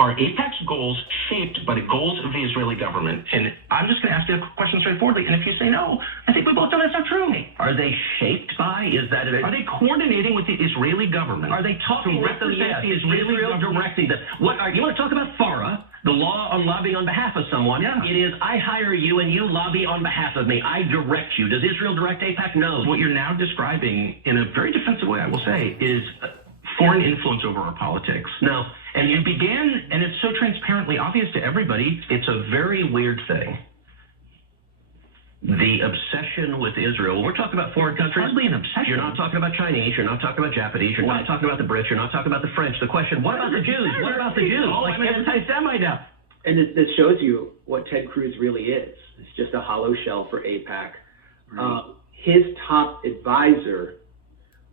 Are AIPAC's goals shaped by the goals of the Israeli government? And I'm just going to ask you a question straightforwardly. And if you say no, I think we both know that's not true. Are they shaped by? Are they coordinating with the Israeli government? Are they talking to with them? represent Yes. the Israeli Israel government? directing them? You want to talk about FARA, the law on lobbying on behalf of someone? Yeah. It is, I hire you and you lobby on behalf of me. I direct you. Does Israel direct AIPAC? No. What you're now describing in a very defensive way, I will say, is foreign influence over our politics. No. And you began, and it's so transparently obvious to everybody, it's a very weird thing. The obsession with Israel. We're talking about foreign countries. Hardly an obsession. You're not talking about Chinese. You're not talking about Japanese. You're not talking about the Brits. You're not talking about the French. The question, what about the Jews? What about the Jews? Oh, I'm an anti-Semite now. And this shows you what Ted Cruz really is. It's just a hollow shell for AIPAC. Right. His top advisor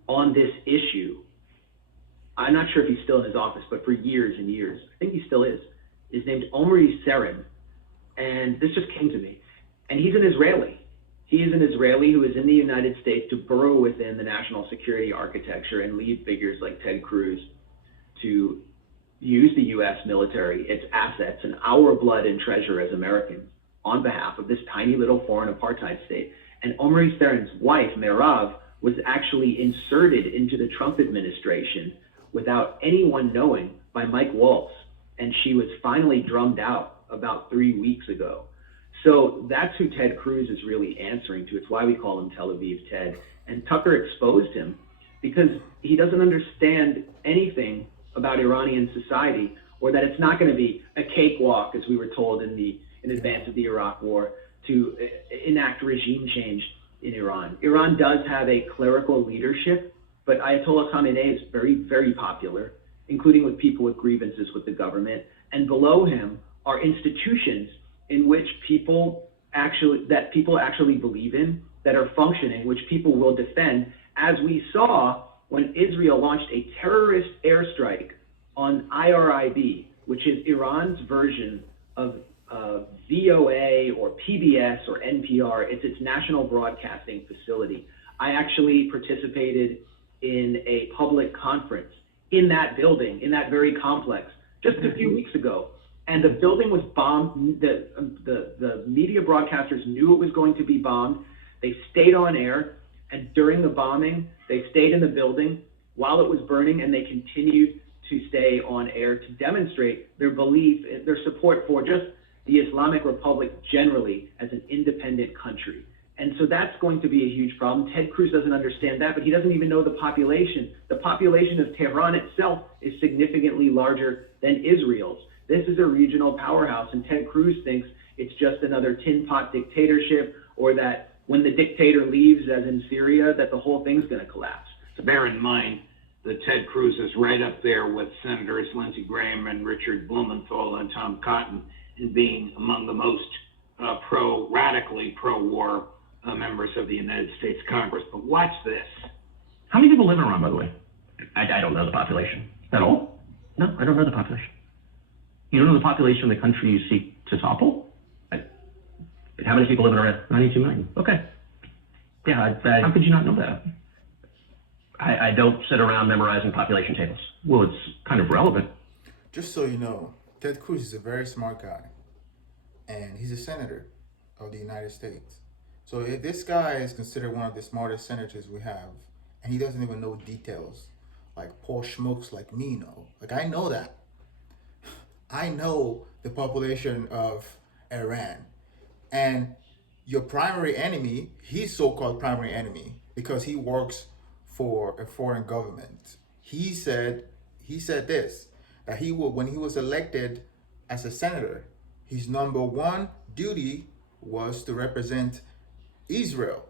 on this issue, I'm not sure if he's still in his office, but for years and years, I think he still is named Omri Seren. And this just came to me. And he's an Israeli. He is an Israeli who is in the United States to burrow within the national security architecture and lead figures like Ted Cruz to use the U.S. military, its assets, and our blood and treasure as Americans on behalf of this tiny little foreign apartheid state. And Omri Seren's wife, Meirav, was actually inserted into the Trump administration without anyone knowing by Mike Waltz. And she was finally drummed out about 3 weeks ago. So that's who Ted Cruz is really answering to. It's why we call him Tel Aviv Ted. And Tucker exposed him because he doesn't understand anything about Iranian society, or that it's not going to be a cakewalk, as we were told in advance of the Iraq War, to enact regime change in Iran. Iran does have a clerical leadership, but Ayatollah Khamenei is very, very popular, including with people with grievances with the government. And below him are institutions in which people actually believe in, that are functioning, which people will defend, as we saw when Israel launched a terrorist airstrike on IRIB, which is Iran's version of VOA or PBS or NPR. It's its national broadcasting facility. I actually participated in a public conference in that building, in that very complex, just a few weeks ago. And the building was bombed. The media broadcasters knew it was going to be bombed. They stayed on air. And during the bombing, they stayed in the building while it was burning, and they continued to stay on air to demonstrate their belief, their support for just the Islamic Republic generally as an independent country. And so that's going to be a huge problem. Ted Cruz doesn't understand that, but he doesn't even know the population. The population of Tehran itself is significantly larger than Israel's. This is a regional powerhouse, and Ted Cruz thinks it's just another tin pot dictatorship, or that when the dictator leaves, as in Syria, that the whole thing's going to collapse. So bear in mind that Ted Cruz is right up there with Senators Lindsey Graham and Richard Blumenthal and Tom Cotton in being among the most radically pro-war members of the United States Congress. But watch this. How many people live in Iran, by the way? I don't know the population. At all? No, I don't know the population. You don't know the population of the country you seek to topple? How many people live in Iran? 92 million. Okay. Yeah, How could you not know that? I don't sit around memorizing population tables. Well, it's kind of relevant. Just so you know, Ted Cruz is a very smart guy, and he's a senator of the United States. So if this guy is considered one of the smartest senators we have, and he doesn't even know details like Paul Schmokes like me know. Like, I know that. I know the population of Iran. And your primary enemy, his so-called primary enemy, because he works for a foreign government, he said this, that when he was elected as a senator, his number one duty was to represent Israel.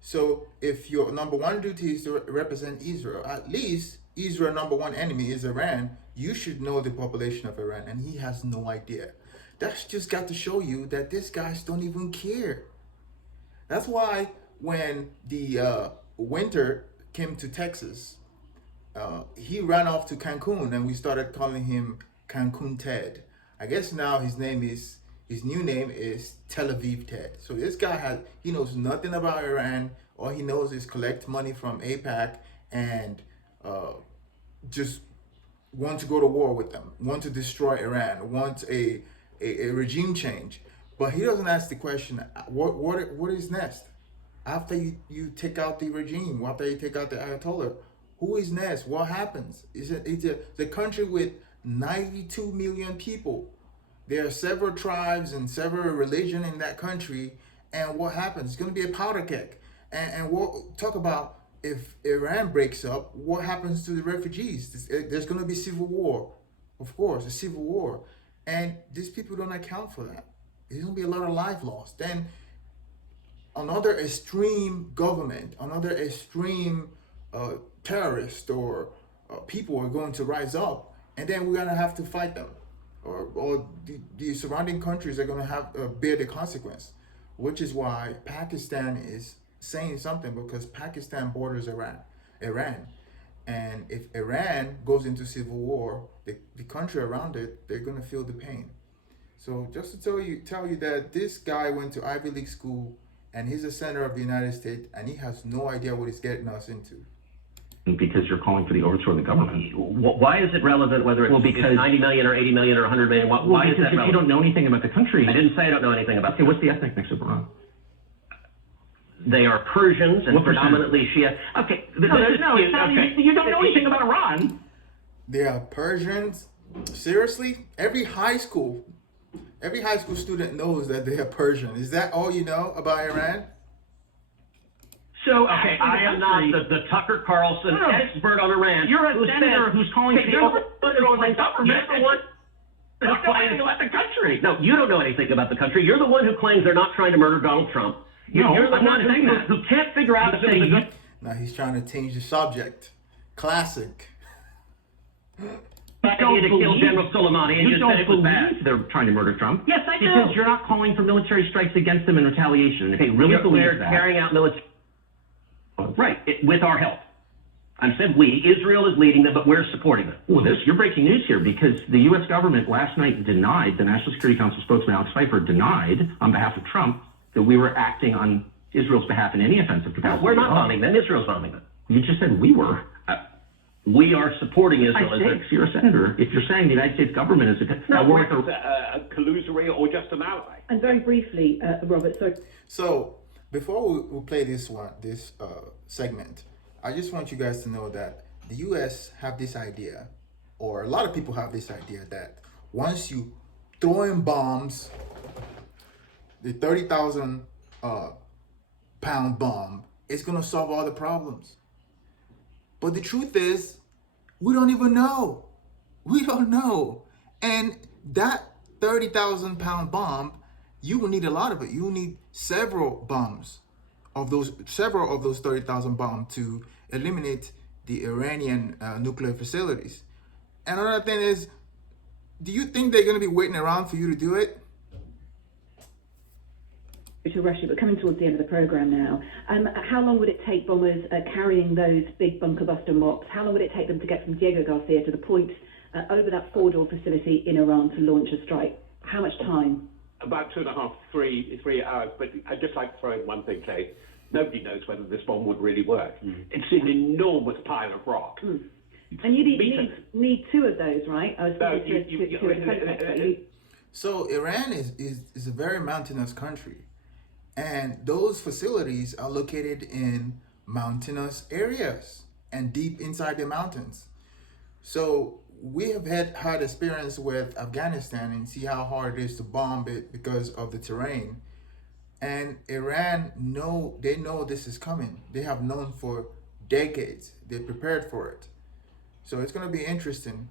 So if your number one duty is to represent Israel, at least Israel's number one enemy is Iran, you should know the population of Iran, and he has no idea. That's just got to show you that these guys don't even care. That's why when the winter came to Texas, he ran off to Cancun, and we started calling him Cancun Ted. I guess now his new name is Tel Aviv Ted. So this guy he knows nothing about Iran. All he knows is collect money from AIPAC and just want to go to war with them, want to destroy Iran, want a regime change. But he doesn't ask the question, what is next? After you take out the regime, after you take out the Ayatollah, who is next? What happens? It's a country with 92 million people. There are several tribes and several religions in that country. And what happens? It's going to be a powder keg. And we'll talk about if Iran breaks up, what happens to the refugees? There's going to be civil war. Of course, a civil war. And these people don't account for that. There's going to be a lot of life lost. Then another extreme government, another extreme terrorist or people are going to rise up. And then we're going to have to fight them. Or the surrounding countries are going to have bear the consequence. Which is why Pakistan is saying something, because Pakistan borders Iran. And if Iran goes into civil war, the country around it, they're going to feel the pain. So just to tell you that this guy went to Ivy League school and he's a senator of the United States and he has no idea what he's getting us into. Because you're calling for the overthrow of the government. Why is it relevant whether it's, because 90 million or 80 million or 100 million? Why is that relevant? You don't know anything about the country. I didn't say I don't know anything about it. Okay, what's the ethnic mix of Iran? They are Persians and What predominantly Shia. Okay, You don't know anything about Iran. They are Persians. Seriously? Every high school student knows that they are Persian. Is that all you know about Iran? So, okay, I am not the Tucker Carlson expert on Iran. You're a senator who's calling for the overthrow of the government. You're the one You don't know anything about the country. No, you don't know anything about the country. You're the one who claims they're not trying to murder Donald Trump. You're the one who can't figure out if it was a good... Now he's trying to change the subject. Classic. He killed General Soleimani and just said it was bad. They're trying to murder Trump. Yes, I do. Because you're not calling for military strikes against them in retaliation. If they really believe that. Carrying out military... Right, with our help. I said we. Israel is leading them, but we're supporting them. Well, you're breaking news here, because the U.S. government last night denied, the National Security Council spokesman Alex Pfeiffer denied, on behalf of Trump, that we were acting on Israel's behalf in any offensive capacity. We're not bombing them. Israel's bombing them. You just said we were. We are supporting Israel. You're a senator. If you're saying the United States government is a collusory or just an ally. And very briefly, Robert, So before we play this segment, I just want you guys to know that the U.S. have this idea, or a lot of people have this idea, that once you throw in bombs, the 30,000 pound bomb, it's going to solve all the problems. But the truth is, we don't even know. We don't know. And that 30,000 pound bomb, you will need a lot of it. You will need several of those 30,000 bombs to eliminate the Iranian nuclear facilities. And another thing is, do you think they're going to be waiting around for you to do it? to Russia, but coming towards the end of the program now, how long would it take bombers carrying those big bunker buster mops, how long would it take them to get from Diego Garcia to the point over that four-door facility in Iran to launch a strike? How much time? About 2.5, 3 hours. But I'd just like to throw in one thing, Kate. Nobody knows whether this bomb would really work. It's an enormous pile of rock. And you need two of those, right? So Iran is a very mountainous country, and those facilities are located in mountainous areas and deep inside the mountains. So we have had experience with Afghanistan and see how hard it is to bomb it because of the terrain. And Iran they know this is coming. They have known for decades. They're prepared for it. So it's going to be interesting.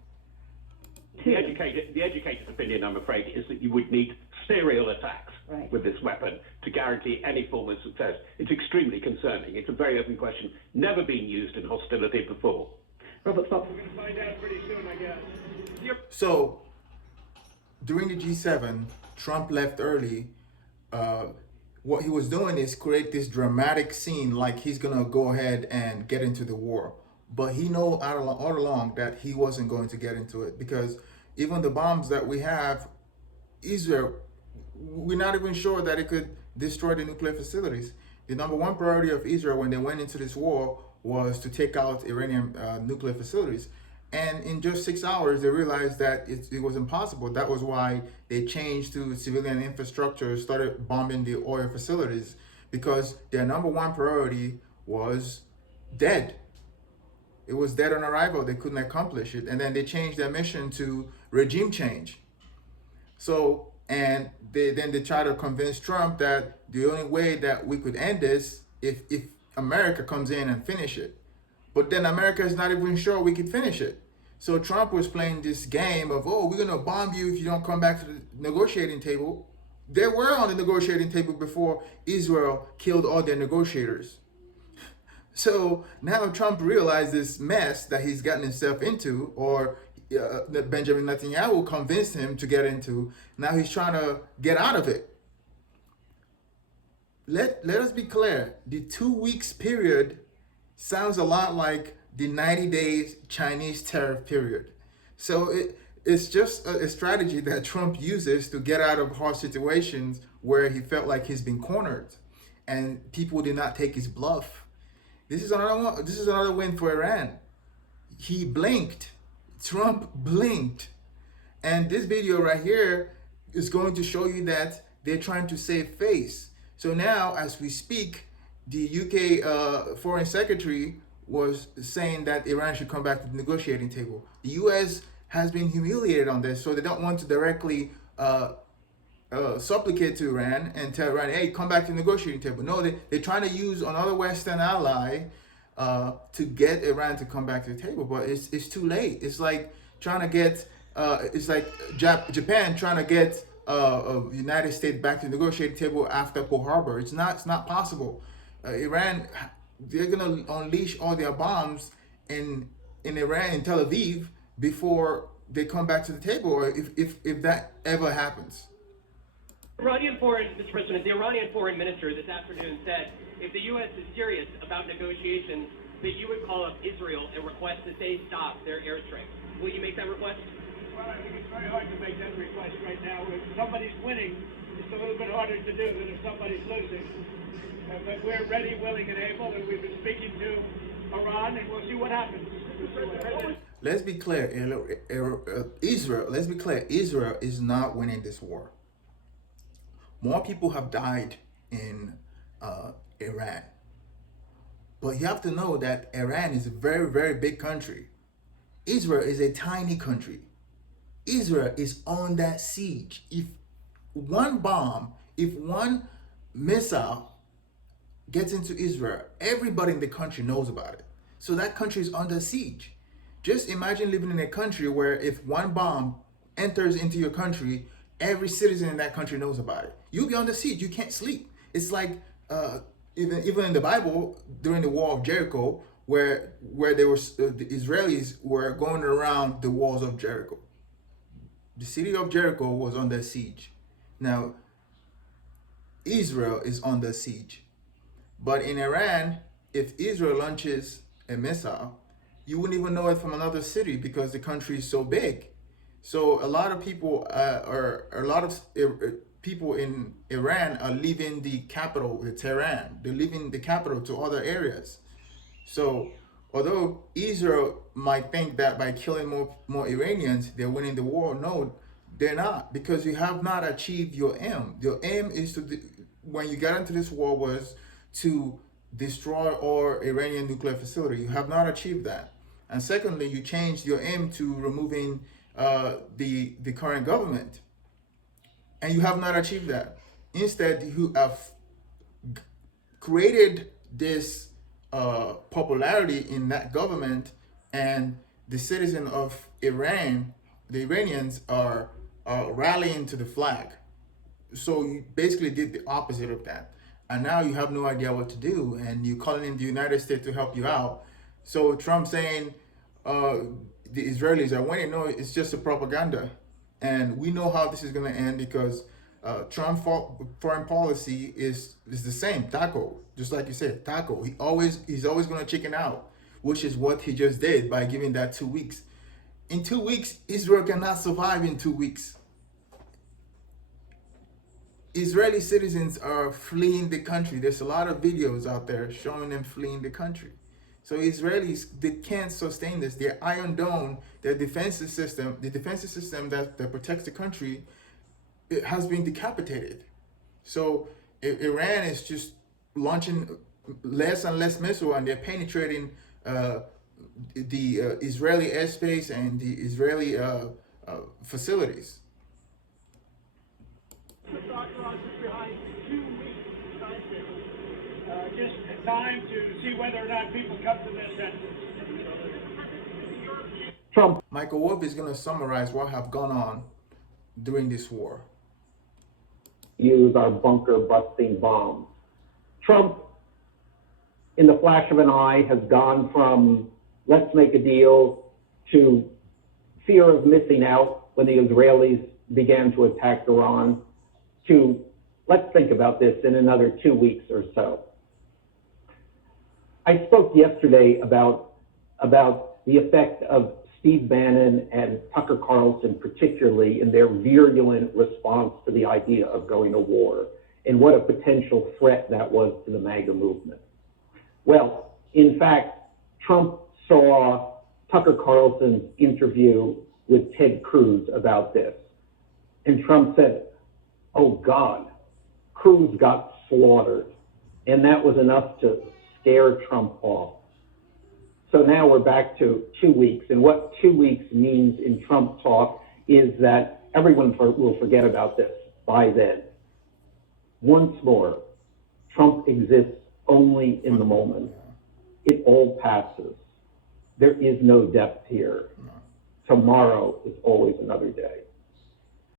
The educated opinion, I'm afraid, is that you would need serial attacks with this weapon to guarantee any form of success. It's extremely concerning. It's a very open question, never been used in hostility before. Robert Fox. We're going to find out pretty soon, I guess. So during the G7, Trump left early. What he was doing is create this dramatic scene like he's going to go ahead and get into the war. But he knew all along that he wasn't going to get into it, because even the bombs that we have, Israel, we're not even sure that it could destroy the nuclear facilities. The number one priority of Israel when they went into this war was to take out Iranian nuclear facilities. And in just 6 hours, they realized that it was impossible. That was why they changed to civilian infrastructure, started bombing the oil facilities, because their number one priority was dead. It was dead on arrival. They couldn't accomplish it. And then they changed their mission to regime change. So, and then they try to convince Trump that the only way that we could end this if America comes in and finish it. But then America is not even sure we could finish it. So Trump was playing this game of, oh, we're gonna bomb you if you don't come back to the negotiating table. They were on the negotiating table before Israel killed all their negotiators. So now Trump realized this mess that he's gotten himself into, or that Benjamin Netanyahu convinced him to get into. Now he's trying to get out of it. Let us be clear. The 2 weeks period sounds a lot like the 90 days Chinese tariff period. So it's just a strategy that Trump uses to get out of hard situations where he felt like he's been cornered and people did not take his bluff. This is another one. This is another win for Iran. He blinked. Trump blinked. And this video right here is going to show you that they're trying to save face. So now, as we speak, the UK Foreign Secretary was saying that Iran should come back to the negotiating table. The US has been humiliated on this, so they don't want to directly supplicate to Iran and tell Iran, hey, come back to the negotiating table. No, they're trying to use another Western ally to get Iran to come back to the table, but it's too late. It's like trying to get, it's like Japan trying to get the United States back to the negotiating table after Pearl Harbor. It's not possible. Iran, they're gonna unleash all their bombs in Iran, in Tel Aviv, before they come back to the table, or if that ever happens. Mr. President, the Iranian foreign minister this afternoon said if the U.S. is serious about negotiations, that you would call up Israel and request that they stop their airstrikes. Will you make that request? Well, I think it's very hard to make that request right now. If somebody's winning, it's a little bit harder to do than if somebody's losing. But we're ready, willing, and able, and we've been speaking to Iran, and we'll see what happens. Let's be clear, Israel. Let's be clear, Israel is not winning this war. More people have died in Iran. But you have to know that Iran is a very, very big country. Israel is a tiny country. Israel is on that siege. If one bomb, if one missile gets into Israel, everybody in the country knows about it. So that country is under siege. Just imagine living in a country where if one bomb enters into your country, every citizen in that country knows about it. You'll be under siege. You can't sleep. It's like even in the Bible during the War of Jericho, where there was the Israelis were going around the walls of Jericho. The city of Jericho was under siege. Now, Israel is under siege. But in Iran, if Israel launches a missile, you wouldn't even know it from another city because the country is so big. So a lot of people people in Iran are leaving the capital, the Tehran. They're leaving the capital to other areas. So although Israel might think that by killing more Iranians, they're winning the war, no, they're not, because you have not achieved your aim. Your aim is to, when you got into this war, was to destroy all Iranian nuclear facility. You have not achieved that. And secondly, you changed your aim to removing the current government, and you have not achieved that. Instead, you have created this popularity in that government, and the citizens of Iran, the Iranians, are rallying to the flag. So you basically did the opposite of that, and now you have no idea what to do, and you're calling in the United States to help you out. So Trump saying the Israelis are winning, no, it's just a propaganda. And we know how this is going to end, because Trump's foreign policy is the same, taco, just like you said, taco. He's always going to chicken out, which is what he just did by giving that 2 weeks. In 2 weeks, Israel cannot survive in 2 weeks. Israeli citizens are fleeing the country. There's a lot of videos out there showing them fleeing the country. So Israelis, they can't sustain this. Their Iron Dome, their defensive system, the defensive system that protects the country, it has been decapitated. So Iran is just launching less and less missiles, and they're penetrating the Israeli airspace and the Israeli facilities. The thought process behind 2 weeks time period, just time to see whether or not people come to their senses. Trump. Michael Wolff is going to summarize what have gone on during this war. Use our bunker busting bombs. Trump, in the flash of an eye, has gone from let's make a deal to fear of missing out when the Israelis began to attack Iran to let's think about this in another 2 weeks or so. I spoke yesterday about the effect of Steve Bannon and Tucker Carlson, particularly in their virulent response to the idea of going to war, and what a potential threat that was to the MAGA movement. Well, in fact, Trump saw Tucker Carlson's interview with Ted Cruz about this, and Trump said, "Oh God, Cruz got slaughtered," and that was enough to scare Trump off. So now we're back to 2 weeks, and what 2 weeks means in Trump talk is that everyone will forget about this by then. Once more, Trump exists only in the moment. It all passes. There is no depth here. Tomorrow is always another day.